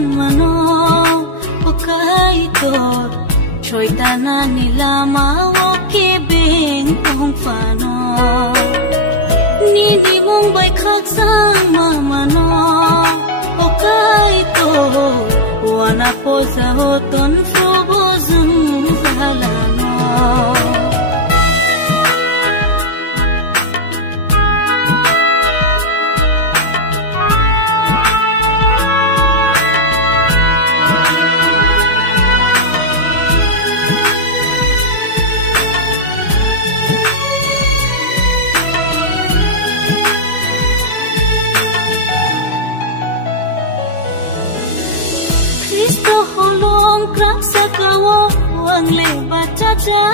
fan mano okai tor choi tana nilama woke beng tong fano ni di mong bai khak sang mano okai tor wana poza hoton fobo zum zalano Cristo holong krak sakawo ang leba chacha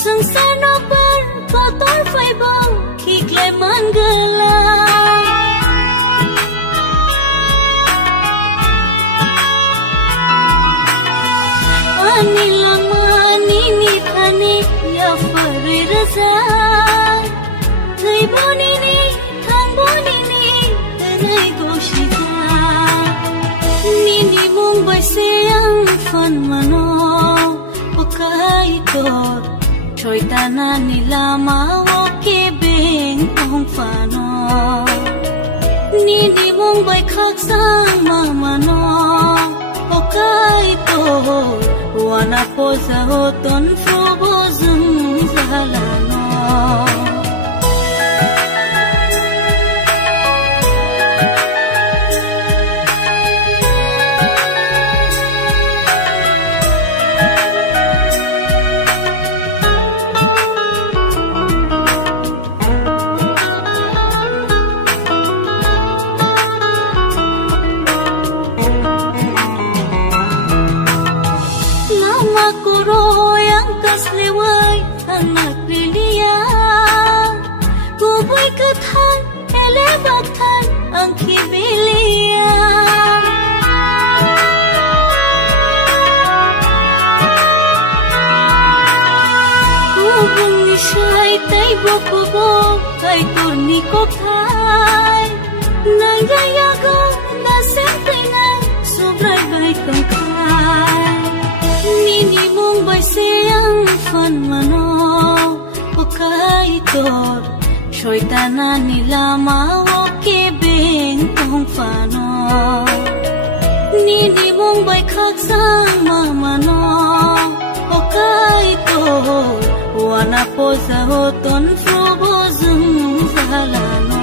sung sano bar kotor fai bang kikle manggala ani lama ni thani ya fari raza thai boni ni thang boni ni tenai goshita Nini mong bai sayang fan mano okai tor choi tana nilama woke beng tong fano Nini mong bai khak sang mano okai tor wana poza hoton fobo zum zalano Kuro yang kaslewai anak belia Kubai kethan ele baktan angki belia Kubung nishai tay bokubo tay turni kopthai Nangaya go na sempena subrai bai tongkai Nini mong bai sayang fan mano okai tor choi tana nilama woke beng tong fano Nini mong bai khak sang mano okai tor wana poza hoton fobo zum zalano